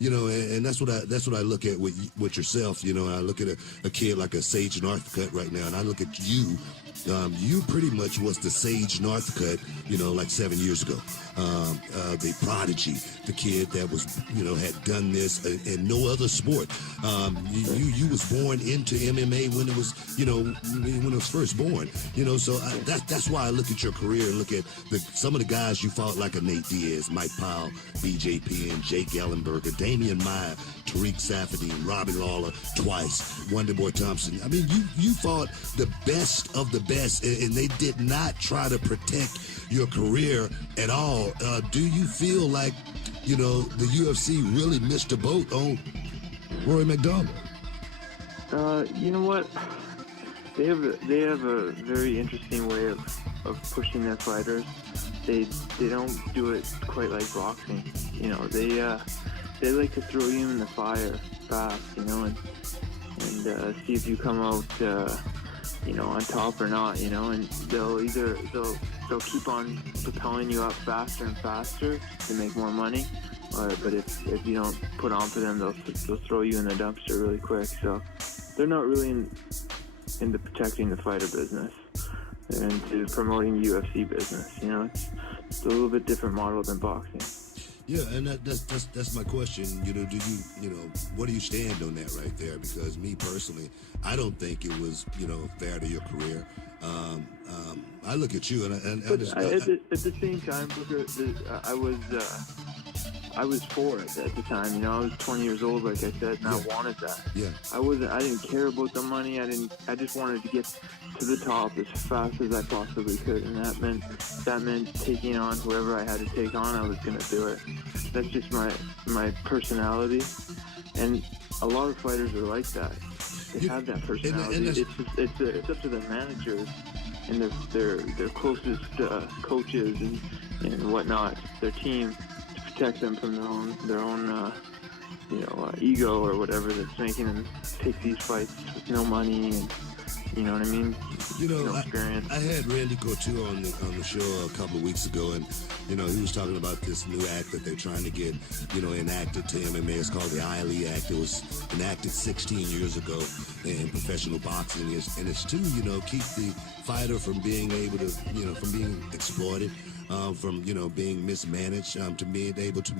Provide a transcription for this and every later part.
You know, and that's what I look at with yourself. You know, I look at a kid like a Sage Northcutt right now, and I look at you. You pretty much was the Sage Northcutt, you know, like 7 years ago. The prodigy, the kid that was, you know, had done this in no other sport. You was born into MMA when it was, you know, when it was first born. You know, so that's why I look at your career and look at some of the guys you fought, like a Nate Diaz, Mike Powell, BJP, and Jake Ellenberger, Damian Maya, Tariq Safadine, Robbie Lawler twice, Wonderboy Thompson. I mean, you fought the best of the best, and they did not try to protect your career at all. Do you feel like, you know, the UFC really missed a boat on Rory MacDonald? You know what? They have a very interesting way of pushing their fighters. They don't do it quite like boxing. You know, they like to throw you in the fire fast, you know, and see if you come out, you know, on top or not, you know, and they'll keep on propelling you up faster and faster to make more money, but if you don't put on for them, they'll throw you in the dumpster really quick. So they're not really into protecting the fighter business. They're into promoting UFC business. You know, it's a little bit different model than boxing. Yeah, and that's my question. You know, what do you stand on that right there? Because me personally, I don't think it was, you know, fair to your career. I look at you, and at the same time, Booker, I was for it at the time. You know, I was 20 years old, like I said, and I wanted that. Yeah. I didn't care about the money. I just wanted to get to the top as fast as I possibly could, and that meant taking on whoever I had to take on. I was going to do it. That's just my personality, and a lot of fighters are like that. They have that personality. It's up to the managers and their closest coaches and whatnot, their team, to protect them from their own ego or whatever that's making them take these fights with no money and, you know what I mean? You know, no experience. I had Randy Couture on the show a couple of weeks ago, and, you know, he was talking about this new act that they're trying to get, you know, enacted to MMA. It's called the ILE Act. It was enacted 16 years ago in professional boxing, and it's to, you know, keep the fighter from being able to, you know, from being exploited, from, you know, being mismanaged, to being able to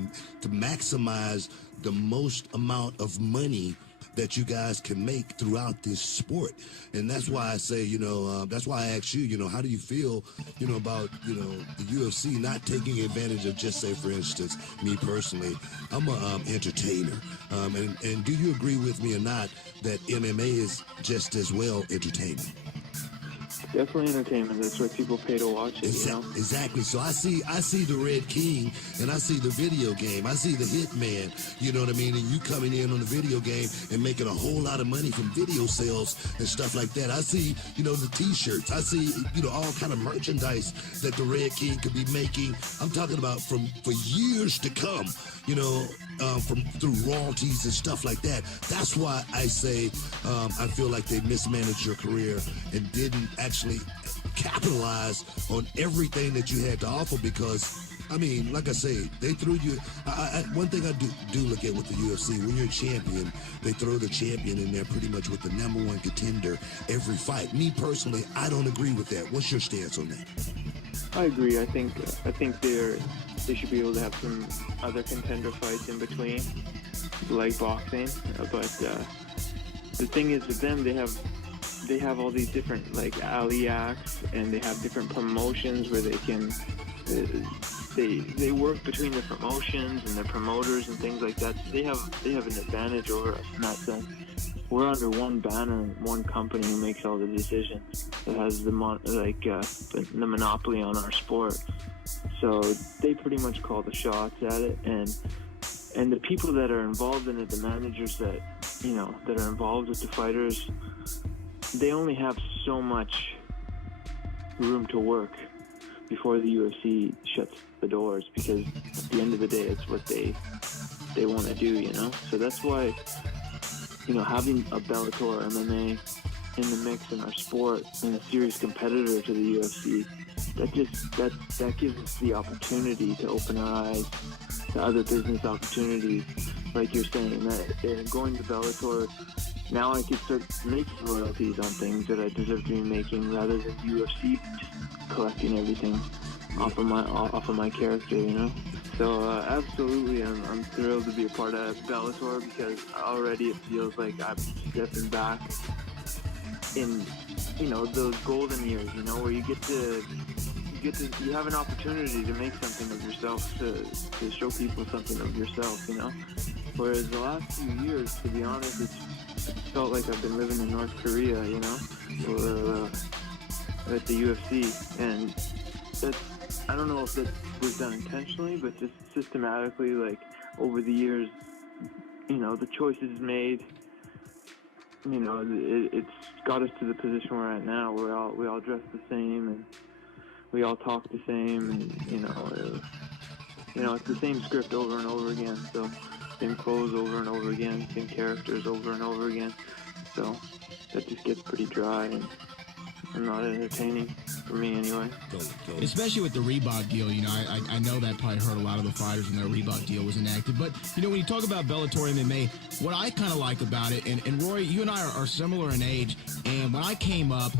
maximize the most amount of money that you guys can make throughout this sport. And that's why I say, you know, that's why I asked you, you know, how do you feel, you know, about, you know, the UFC not taking advantage of, just say, for instance, me personally, I'm a entertainer. And do you agree with me or not that MMA is just as well entertainment? Definitely entertainment. That's what people pay to watch it, you know? Exactly. So I see the Red King, and I see the video game. I see the Hitman, you know what I mean? And you coming in on the video game and making a whole lot of money from video sales and stuff like that. I see, you know, the T-shirts. I see, you know, all kind of merchandise that the Red King could be making. I'm talking about for years to come, you know, through royalties and stuff like that. That's why I say I feel like they mismanaged your career and didn't actually capitalize on everything that you had to offer, because, I mean, like I say, they threw you. One thing I do look at with the UFC, when you're a champion, they throw the champion in there pretty much with the number one contender every fight. Me personally, I don't agree with that. What's your stance on that? I agree. I think they should be able to have some other contender fights in between, like boxing. But the thing is with them, they have all these different, like, alley acts, and they have different promotions where they can they work between the promotions and the promoters and things like that. So they have an advantage over us in that sense. We're under one banner and one company who makes all the decisions, that has the monopoly on our sport. So they pretty much call the shots at it, and the people that are involved in it, the managers that, you know, that are involved with the fighters, they only have so much room to work before the UFC shuts the doors, because at the end of the day, it's what they want to do, you know? So that's why, you know, having a Bellator or MMA in the mix in our sport and a serious competitor to the UFC, that gives us the opportunity to open our eyes to other business opportunities like you're saying, that going to Bellator, now I could start making royalties on things that I deserve to be making, rather than UFC just collecting everything off of my character, you know. So absolutely, I'm thrilled to be a part of Bellator, because already it feels like I'm stepping back in, you know, those golden years, you know, where you have an opportunity to make something of yourself, to show people something of yourself, you know. Whereas the last few years, to be honest, it felt like I've been living in North Korea, you know, or at the UFC, and that's, I don't know if that was done intentionally, but just systematically, like over the years, you know, the choices made, you know, it's got us to the position we're at now, where we all dress the same and we all talk the same, and you know, it's the same script over and over again. So same clothes over and over again, same characters over and over again. So that just gets pretty dry and not entertaining for me anyway. Totally. Especially with the Reebok deal, you know, I know that probably hurt a lot of the fighters when their Reebok deal was enacted. But, you know, when you talk about Bellator MMA, what I kind of like about it, and Rory, you and I are similar in age, and when I came up,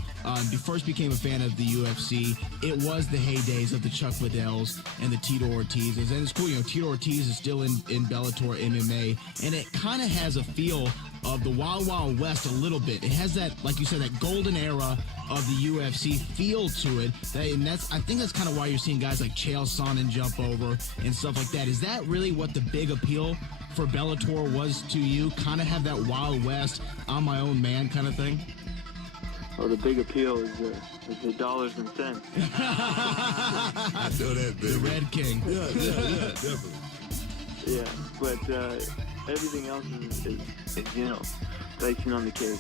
first became a fan of the UFC, it was the heydays of the Chuck Liddells and the Tito Ortizes. And it's cool, you know, Tito Ortiz is still in Bellator MMA, and it kind of has a feel of the Wild Wild West a little bit. It has that, like you said, that golden era of the UFC feel to it. And I think that's kind of why you're seeing guys like Chael Sonnen jump over and stuff like that. Is that really what the big appeal for Bellator was to you? Kind of have that Wild West, I'm my own man kind of thing? Well, the big appeal is the dollars and cents. I know that, baby. The Red King. Yeah, definitely. Yeah, but everything else is, you know, icing on the cake.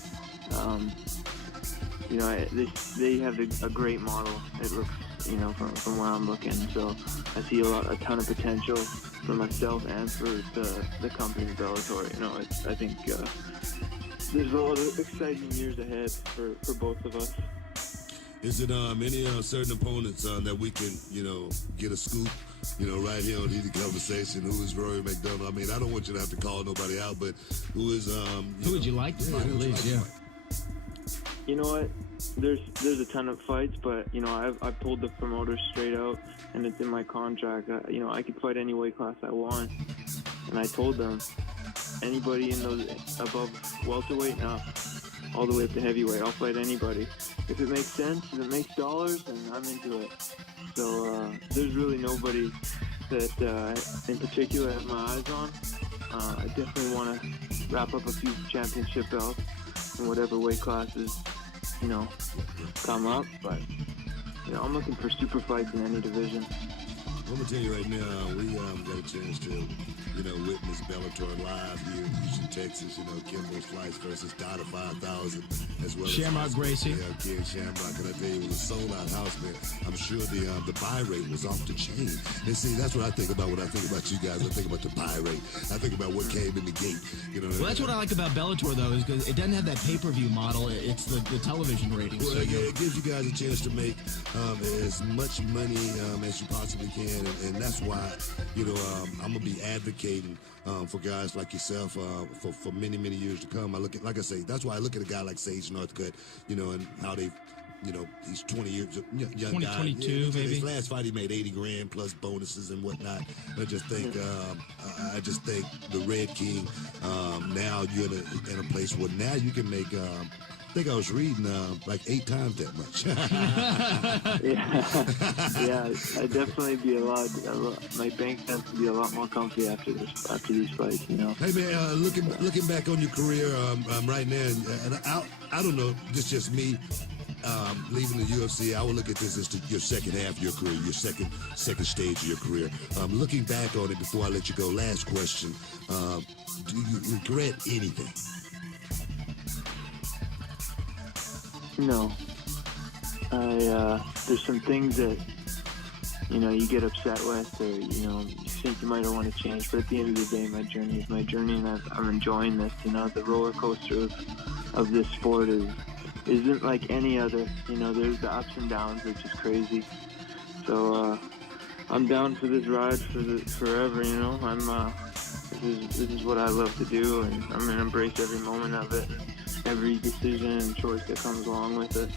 You know, they have a great model. It looks, you know, from where I'm looking. So I see a ton of potential for myself and for the company Bellator. You know, I think there's a lot of exciting years ahead for both of us. Is it any certain opponents that we can, you know, get a scoop, you know, right here on Heated Conversation? Who is Rory MacDonald? I mean, I don't want you to have to call nobody out, but who is who would you like to fight at least? Yeah. You know what? There's a ton of fights, but you know, I've told the promoters straight out, and it's in my contract. You know, I can fight any weight class I want, and I told them anybody in those above welterweight and up, all the way up to heavyweight, I'll fight anybody. If it makes sense, if it makes dollars, then I'm into it. So there's really nobody that in particular I have my eyes on. I definitely want to wrap up a few championship belts in whatever weight classes, you know, come up. But you know, I'm looking for super fights in any division. I'm gonna tell you right now, we got a chance to, you know, witness Bellator live here in Houston, Texas. You know, Kimbo Slice versus Dada 5000, as well Shamrock as Gracie. Yeah, King Shamrock. And I tell you, it was a sold-out house, man. I'm sure the buy rate was off the chain. And see, that's what I think about when I think about you guys. I think about the buy rate. I think about what came in the gate. You know. Well, that's what I like about Bellator, though, is because it doesn't have that pay-per-view model. It's the television ratings. Well, So, yeah, it gives you guys a chance to make as much money as you possibly can, and that's why, you know, I'm gonna be advocating for guys like yourself for many years to come. I look at, like I say, that's why I look at a guy like Sage Northcutt, you know, and how they, you know, he's 20 years young guy. 2022, yeah, maybe. His last fight he made 80 grand plus bonuses and whatnot. I just think the Red King, now you're in a place where now you can make. I think I was reading like 8 times that much. yeah, I'd definitely be a lot. My bank account would be a lot more comfy after these fights, you know. Hey man, looking back on your career right now, and I don't know, this just me leaving the UFC. I would look at this as your second half of your career, your second stage of your career. Looking back on it before I let you go, last question: do you regret anything? No. There's some things that, you know, you get upset with, or, you know, you think you might want to change, but at the end of the day, my journey is my journey, and I'm enjoying this. You know, the roller coaster of this sport isn't like any other. You know, there's the ups and downs, which is crazy. So I'm down for this ride forever. You know, this is what I love to do, and I'm gonna embrace every moment of it, every decision and choice that comes along with it.